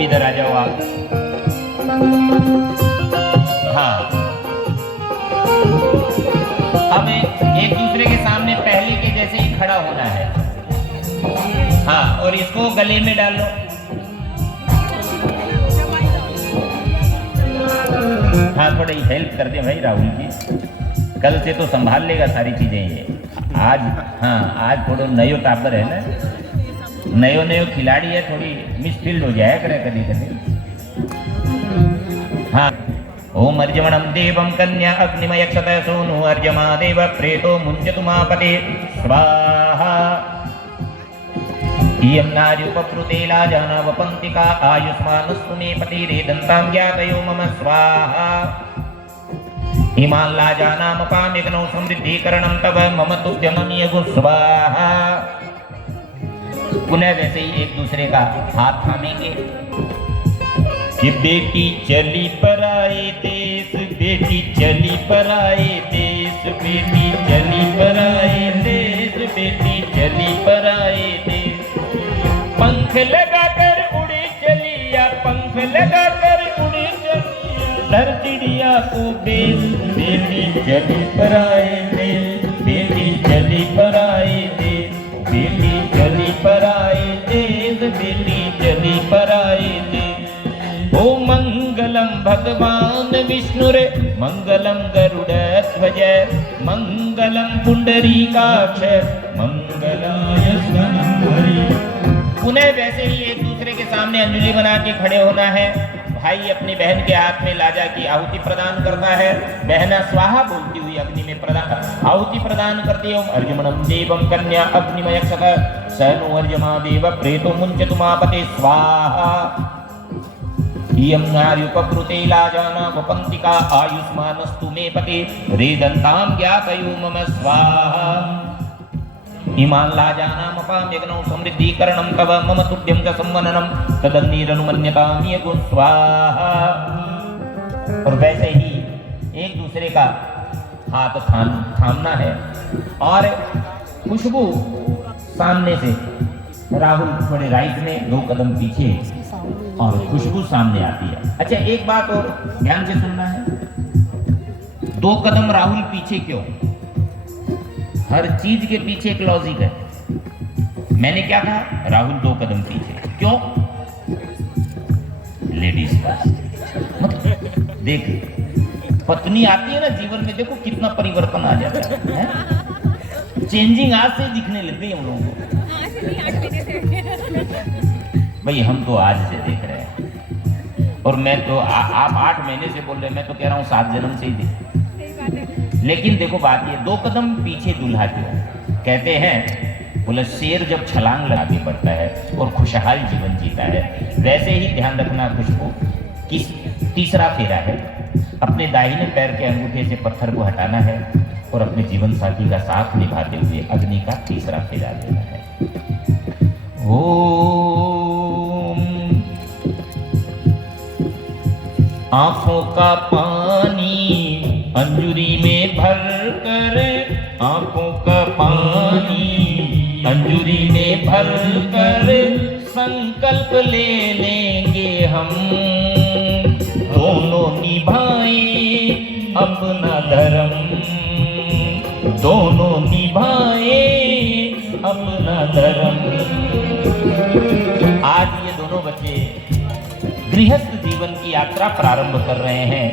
अब इधर आ जाओ आप। हाँ, अब एक दूसरे के सामने पहले के जैसे ही खड़ा होना है। हाँ, और इसको गले में डाल लो। हाँ, थोड़ी हेल्प कर दे भाई राहुल जी, कल से तो संभाल लेगा सारी चीजें ये। आज हाँ, आज थोड़ा नयो टापर है ना, नयो खिलाड़ी है, थोड़ी मिसफील्ड हो जाए करे कभी कभी। हाँ, ओम अर्जमणम देवम कन्या अग्निमय क्षत सोनु अर्जमा देव प्रेतो मुंजतु मापते स्वाहा। इयं नार्युपप्रुतेला जानवपंतिका आयुष्मानस्तु मे पतिरे दन्तां ज्ञातयो मम स्वाहा। इमान् लाजानामपाम्यग्नौ समृद्धिकरणं तव मम तुभ्यमनियगु स्वाहा। पुनः वैसे ही एक दूसरे का हाथ थामेंगे कि बेटी चली पराए देश, बेटी चली पराए देश, बेटी चली पराए देश, बेटी चली पराए देश। पंख लगाकर उड़ी चली या पंख लगाकर उड़ी चली, धर चिड़िया को बेच, बेटी चली पराए देश, बेटी चली पराए देश, बेटी चली पराए देश, बेटी चली पराए देश। ओ मंगलम भगवान विष्णुरे मंगलम गरुड़ध्वज मंगलम पुंडरीकाक्ष मंगलाय स्तनभरी। पुनः वैसे ही एक दूसरे के सामने अंजलि बना के खड़े होना है। भाई अपनी बहन के हाथ में लाजा की आहुति प्रदान करता है, बहना स्वाहा बोलती हुई अग्नि में आहुति प्रदान करती है। अर्जुमणम देवम कन्या अग्निमय क्षत सनु अर्जमा देव प्रेतो मुंचतु मापते स्वाहा। इयं नार्युपप्रुतेला जानवपंतिका आयुष्मानस्तु मे पते रेदन्तां ज्ञातयो मम स्वाहा। इमान् लाजानामपाम्यग्नौ समृद्धिकरणं तव मम तुभ्यं च संवननं तदन्नीरनुमन्यताम्यगु स्वाहा। और वैसे ही एक दूसरे का हाथ थामना है और खुशबू सामने से, राहुल थोड़े राइट में 2 कदम पीछे और खुशबू सामने आती है। अच्छा, एक बात और ध्यान से सुनना है, 2 कदम राहुल पीछे क्यों? हर चीज के पीछे एक लॉजिक है। मैंने क्या कहा? राहुल 2 कदम पीछे क्यों? Ladies first. मतलब देख, पत्नी आती है ना जीवन में, देखो कितना परिवर्तन आ जाता है? चेंजिंग आज से दिखने लग गई हम लोगों को। भाई हम तो आज से देख रहे हैं, और मैं तो आप 8 महीने से बोल रहे हैं, मैं तो कह रहा हूँ 7 जन्म से ही देख। लेकिन देखो बात ये, 2 कदम पीछे दूल्हा क्यों? कहते हैं बोले शेर जब छलांग लगा के बढ़ता है और खुशहाल जीवन जीता है, वैसे ही ध्यान रखना खुशबू किस तीसरा फेरा है, अपने दाहिने पैर के अंगूठे से पत्थर को हटाना है और अपने जीवन साथी का साथ निभाते हुए अग्नि का तीसरा फेरा देना है। ओम आंखों का पानी अंजुरी में भर कर, आंखों का पानी अंजुरी में भर कर संकल्प ले लेंगे हम, दोनों निभाए अपना धर्म, दोनों निभाए अपना धर्म। आज ये दोनों बच्चे गृहस्थ जीवन की यात्रा प्रारंभ कर रहे हैं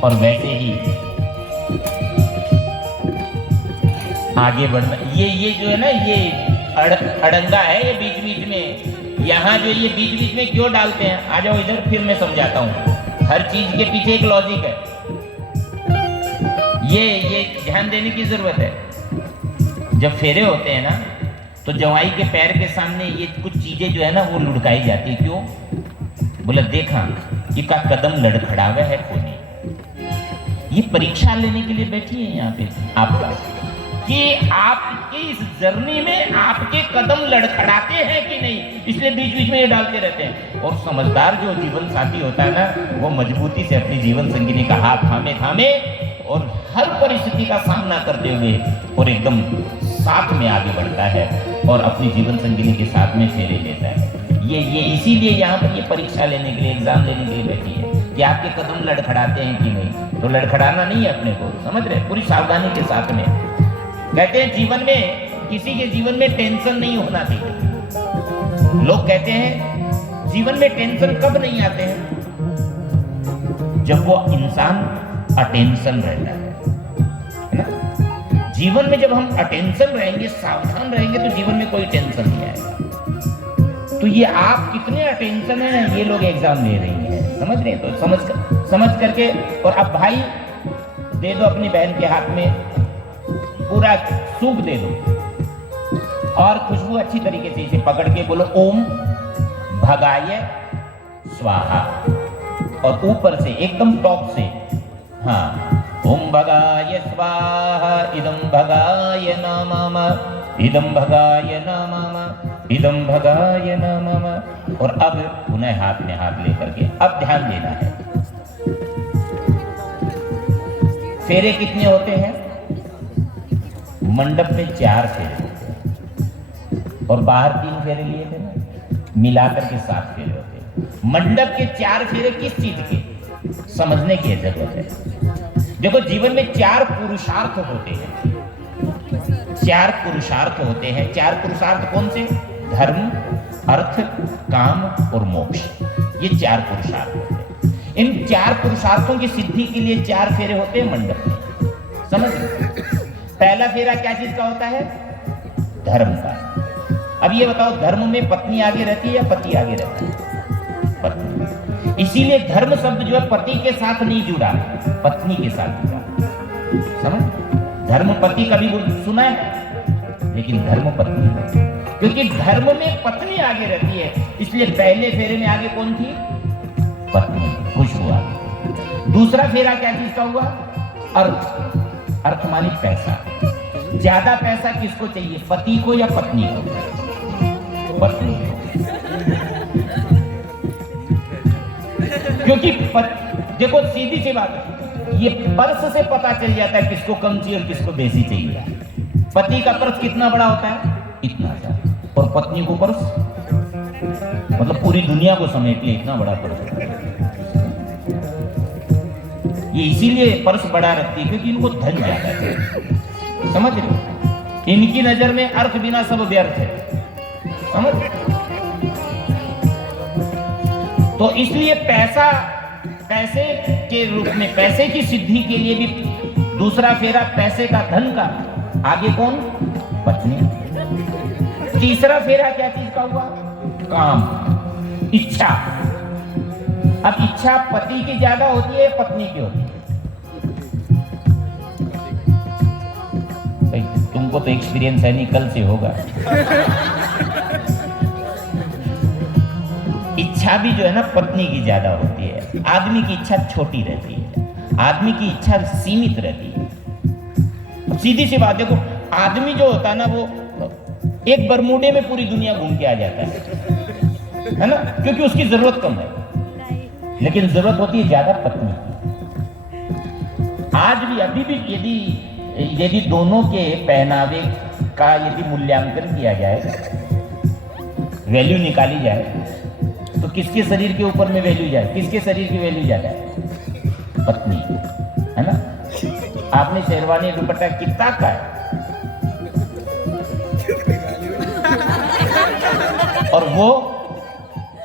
और वैसे ही आगे बढ़ना। ये जो है ना, ये अड़ंगा है, ये बीच बीच में, यहाँ जो ये बीच बीच में क्यों डालते हैं? आ जाओ इधर, फिर मैं समझाता हूँ। हर चीज के पीछे एक लॉजिक है, ये ध्यान देने की जरूरत है। जब फेरे होते हैं ना, तो जवाई के पैर के सामने ये कुछ चीजें जो है ना वो लुढ़काई जाती है। क्यों? बोला देखा कि का कदम लड़खड़ावे है कोनी। ये परीक्षा लेने के लिए बैठी है यहाँ पे आपका, कि आपकी इस जर्नी में आपके कदम लड़खड़ाते हैं कि नहीं, इसलिए बीच बीच में ये डालते रहते हैं। और समझदार जो जीवन साथी होता है ना, वो मजबूती से अपनी जीवन संगिनी का हाथ थामे थामे और हर परिस्थिति का सामना करते हुए और एकदम साथ में आगे बढ़ता है और अपनी जीवन संगिनी के साथ में फेरे लेता है। ये इसीलिए यहाँ पर ये परीक्षा लेने के लिए, एग्जाम लेने के लिए बैठी है कि आपके कदम लड़खड़ाते हैं कि नहीं। तो लड़खड़ाना नहीं है अपने को, समझ रहे, पूरी सावधानी के साथ में। कहते हैं जीवन में, किसी के जीवन में टेंशन नहीं होना चाहिए। लोग कहते हैं जीवन में टेंशन कब नहीं आते हैं? जब वो इंसान अटेंशन रहता है ना। जीवन में जब हम अटेंशन रहेंगे, सावधान रहेंगे, तो जीवन में कोई टेंशन नहीं आएगा। तो ये आप कितने अटेंशन है, ये लोग एग्जाम ले रही हैं, समझ रहे हैं? तो समझ करके, और अब भाई दे दो अपनी बहन के हाथ में, पूरा सूप दे दो और खुशबू अच्छी तरीके से इसे पकड़ के बोलो ओम भगाय स्वाहा, और ऊपर से एकदम टॉप से, हाँ, ओम भगाय स्वाहा इदं भगाय नमः, इदं भगाय नमः, इदं भगाय नमः। और अब पुनः हाथ में हाथ लेकर के अब ध्यान देना है। फेरे कितने होते हैं? मंडप में 4 फेरे होते हैं और बाहर 3 फेरे लिए थे ना, मिलाकर के 7 फेरे होते हैं। मंडप के 4 फेरे किस चीज के, समझने की जरूरत है। देखो जीवन में 4 पुरुषार्थ होते हैं, 4 पुरुषार्थ होते हैं। 4 पुरुषार्थ कौन से? धर्म, अर्थ, काम और मोक्ष, ये 4 पुरुषार्थ होते हैं। इन 4 पुरुषार्थों की सिद्धि के लिए 4 फेरे होते हैं मंडप में, समझ लो। पहला फेरा क्या चीज का होता है? धर्म का। अब ये बताओ, धर्म में पत्नी आगे रहती है या पति आगे रहता है? पत्नी। इसीलिए धर्म शब्द जो है पति के साथ नहीं जुड़ा, पत्नी के साथ जुड़ा, समझ? धर्म पति कभी सुना है, लेकिन धर्म पत्नी है, क्योंकि धर्म में पत्नी आगे रहती है। इसलिए पहले फेरे में आगे कौन थी? पत्नी, खुश हुआ। दूसरा फेरा क्या चीज का हुआ? अर्थ। अर्थ मानी पैसा। ज्यादा पैसा किसको चाहिए, पति को या पत्नी को? पत्नी को। क्योंकि देखो सीधी सी बात है, ये पर्स से पता चल जाता है किसको कम चाहिए और किसको बेसी चाहिए। पति का पर्स कितना बड़ा होता है? इतना सा। और पत्नी को पर्स मतलब पूरी दुनिया को समेट ले, इतना बड़ा पर्स होता है। ये इसीलिए पर्स बड़ा रखती है क्योंकि इनको धन ज्यादा है, समझ रहे हो? इनकी नजर में अर्थ बिना सब व्यर्थ है, समझ? तो इसलिए पैसा, पैसे के रूप में, पैसे की सिद्धि के लिए भी दूसरा फेरा पैसे का, धन का। आगे कौन? पत्नी। तीसरा फेरा क्या चीज का हुआ? काम, इच्छा। अब इच्छा पति की ज्यादा होती है या पत्नी की होती है? तुमको तो एक्सपीरियंस है नहीं, कल से होगा। इच्छा भी जो है ना पत्नी की ज्यादा होती है। आदमी की इच्छा छोटी रहती है, आदमी की इच्छा सीमित रहती है। सीधी सी बात देखो, आदमी जो होता है ना वो एक बरमूडे में पूरी दुनिया घूम के आ जाता है ना, क्योंकि उसकी जरूरत कम है, लेकिन जरूरत होती है ज्यादा पत्नी की। आज भी, अभी भी यदि दोनों के पहनावे का यदि मूल्यांकन किया जाए, वैल्यू निकाली जाए, तो किसके शरीर के ऊपर में वैल्यू जाए? किसके शरीर की वैल्यू ज्यादा है? पत्नी, है ना? आपने शेरवानी दुपट्टा कितना का है, और वो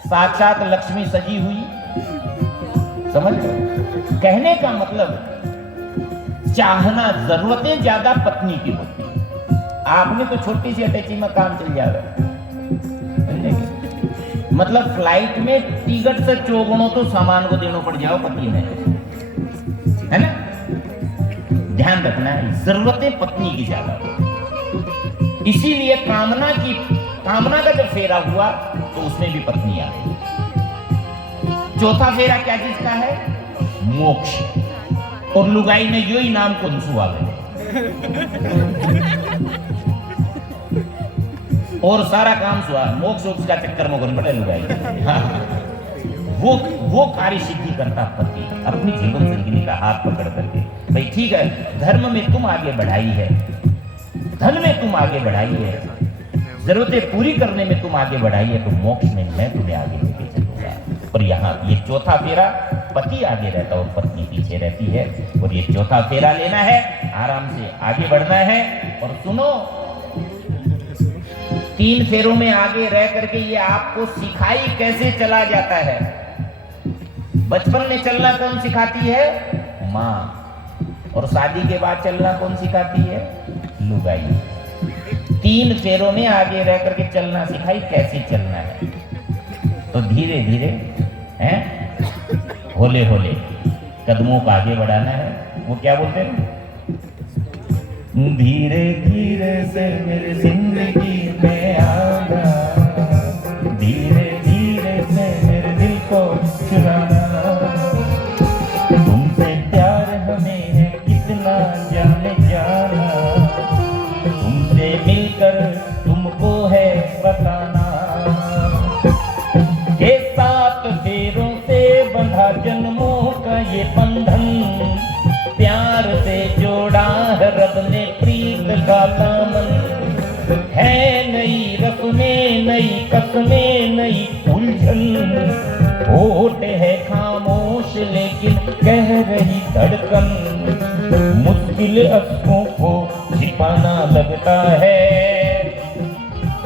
साक्षात लक्ष्मी सजी हुई, समझ लो। कहने का मतलब चाहना, जरूरतें ज्यादा पत्नी की होती है। आपने तो छोटी सी अटैची में काम चल जाएगा, मतलब फ्लाइट में टिकट से चौगुणों तो सामान को देना पड़ जाओ पति ने, है ना? ध्यान रखना है, जरूरतें पत्नी की ज्यादा होती। इसीलिए कामना का जब फेरा हुआ तो उसमें भी पत्नी आ गई। चौथा फेरा क्या चीज का है? मोक्ष। और लुगाई ने यो ही नाम कुंसु आ गए और सारा काम सुहा, मोक्ष का चक्कर में घुन पड़े लुगाई। हाँ, वो कार्य सिद्धि करता पति अपनी जीवन संगिनी का हाथ पकड़ करके, भाई ठीक है, धर्म में तुम आगे बढ़ाई है, धन में तुम आगे बढ़ाई है, जरूरतें पूरी करने में तुम आगे बढ़ाई है तो मोक्ष में मैं तुम्हें आगे लेके चलूंगा। और यहाँ ये चौथा फेरा पति आगे रहता और पत्नी पीछे रहती है, और ये चौथा फेरा लेना है, आराम से आगे बढ़ना है। और सुनो, 3 फेरों में आगे रह करके ये आपको सिखाई कैसे चला जाता है। बचपन में चलना कौन सिखाती है? माँ। और शादी के बाद चलना कौन सिखाती है? लुगाई। 3 फेरों में आगे रह करके चलना सिखाई कैसे चलना है। तो धीरे धीरे हैं, होले होले कदमों को आगे बढ़ाना है। वो क्या बोलते हैं? धीरे धीरे से मेरी जिंदगी में आना, धीरे धीरे से मेरे दिल को चुराना, तुमसे प्यार हमें है कितना जाने जाना, तुमसे मिलकर तुमको है बताना। ये 7 फेरों से बंधा जन्मों का ये बंधन, प्यार से जोड़ा है रब ने प्रीत का दामन। है नई रस्में, नई कसमें, नई उलझन, होठ है खामोश लेकिन कह रही धड़कन। मुश्किल अश्कों को छिपाना लगता है,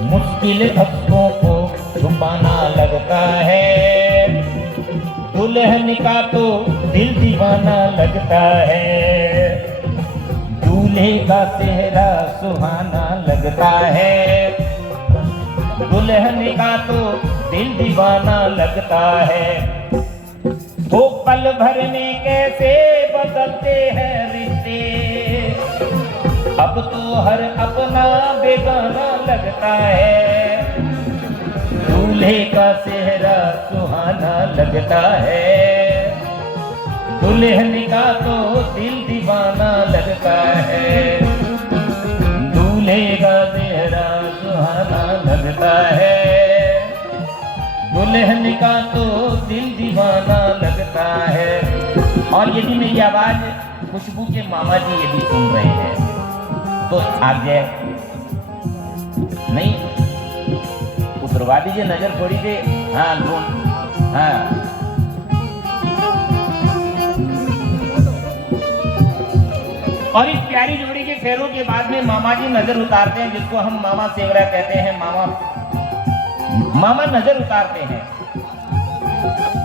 मुश्किल अश्कों को छुपाना लगता है। दुल्हन का तो दिल दीवाना लगता है, दूल्हे का चेहरा सुहाना लगता है। दुल्हन का तो दिल दीवाना लगता है। वो पल भर में कैसे बदलते हैं रिश्ते, अब तो हर अपना बेगाना लगता है। दूल्हे का चेहरा सुहाना लगता है, दुल्हन का तो दिल दीवाना लगता है। दूल्हे का चेहरा सुहाना लगता है, दुल्हन का तो दिल दीवाना लगता है। और यदि मेरी आवाज खुशबू के मामा जी यदि सुन रहे हैं तो आगे नहीं उतरवा दीजिए नजर थोड़ी सी। हाँ हाँ, और इस प्यारी जोड़ी के फेरों के बाद में मामा जी नजर उतारते हैं, जिसको हम मामा सेवरा कहते हैं। मामा नजर उतारते हैं।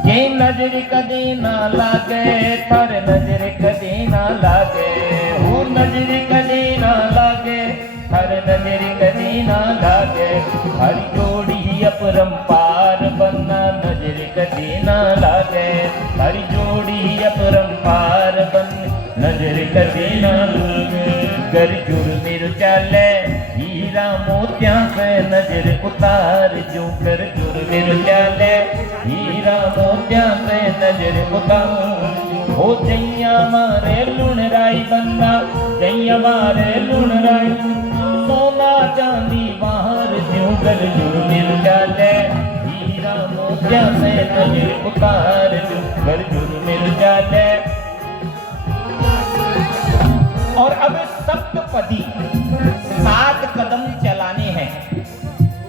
ये नजर कदे ना लागे, पर नजर कदे ना लागे, वो नजर कदे ना लागे, हर नजर कदे ना लागे। हर जोड़ी अपरंपार बनना नजर कदे ना लागे, हर जोड़ी अपरंपार बन नजर कदे ना लागे। गर जुर मेर चाले हीरा मोतिया से नजर उतार, जो कर जुर मेर चाले हीरा मोतिया से नजर उतार। हो जैया मारे लुण राई बंदा, जैया मारे लुण राई, सोना चांदी बाहर जो कर जुर मेर चाले हीरा मोतिया से नजर उतार, जो कर जुर